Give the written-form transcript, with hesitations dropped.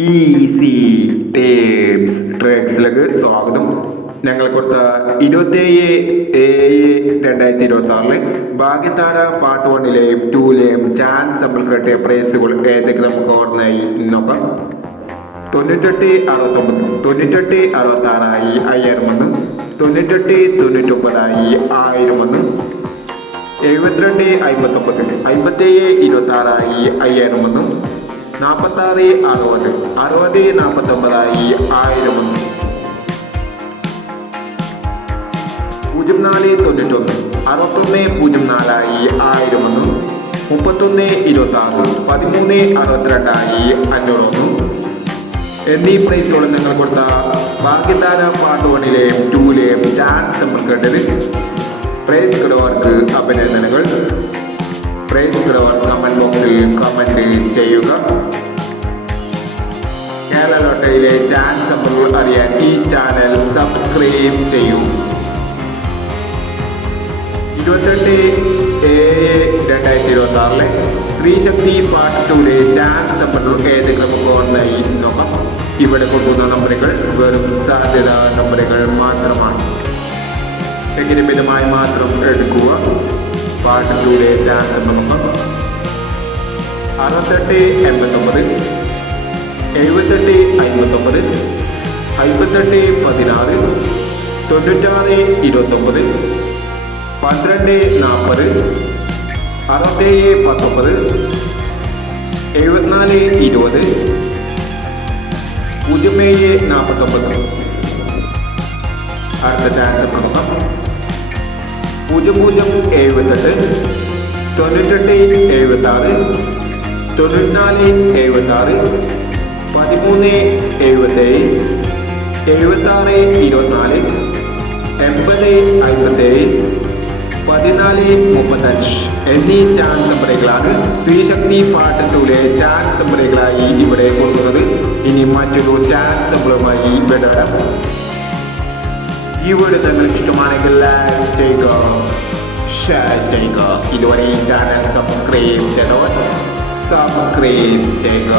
Easy tips ട്രിക്സിലേക്ക് സ്വാഗതം. ഞങ്ങൾ കൊടുത്ത 27/7/2026 ഭാഗ്യതാര പാർട്ട് 1ലെയും 2ലെയും ചാൻസ് നമ്മൾ കിട്ടിയ പ്രൈസുകൾ ഏതൊക്കെ നമുക്ക് ഓർമ്മയായി നോക്കാം. 9869 9866 5001, 9899 1001, 7259 5726 5001, 4660 6049 1001, 0491 6104 1001, 3126 1362 501 എന്നീ പ്രൈസുകൾ നിങ്ങൾ കൊടുത്ത ഭാഗ്യതാര പാർട്ട് 1ലെയും 2ലെയും ചാൻസ് നമ്മൾ കേട്ടത്. പ്രൈസ് കിടവർക്ക് അഭിനന്ദനങ്ങൾ. പ്രൈസ് കിടവർ കമന്റ് ബോക്സിൽ കമന്റ് ചെയ്യുക. കേരള ലോട്ടറിയിലെ ചാൻസ് നമ്മൾ അറിയാൻ ഈ ചാനൽ സബ്സ്ക്രൈബ് ചെയ്യൂ. 28/7/2026 സ്ത്രീ ശക്തി പാർട്ട് 2ലെ ചാൻസ് നമ്മൾ ഏതൊക്കെ നമുക്ക് ഓൺലൈൻ നോക്കാം. ഇവിടെ കൊടുക്കുന്ന നമ്പറുകൾ വെറും സാധ്യത നമ്പറുകൾ മാത്രമാണ്. വ്യക്തിപരമായി മാത്രം എടുക്കുക. പാർട്ട് 2ലെ ചാൻസ് നോക്കാം. 6889 7859 5816 9629 1240 6719 7420 0749. അടുത്ത ചാൻസ് നോക്കാം. 0078 9876 9476 1377 7624 8057 1435 എന്നീ ചാൻസ് നമ്പറുകളാണ് സ്ത്രീശക്തി പാർട്ട് 2ലെ ചാൻസ് നമ്പറുകളായി ഇവിടെ കൊടുക്കുന്നത്. ഇനി മറ്റൊരു ചാൻസ് നമ്പറുമായി വരാം. ഈ വീഡിയോ നിങ്ങൾക്ക് ഇഷ്ടമാണെങ്കിൽ ലൈക്ക് ചെയ്യുക, ഷെയർ ചെയ്യുക. ഇതുവരെ ഈ ചാനൽ സബ്സ്ക്രൈബ് ചെയ്തവർ സബ്സ്ക്രൈബ് ചെയ്യുക.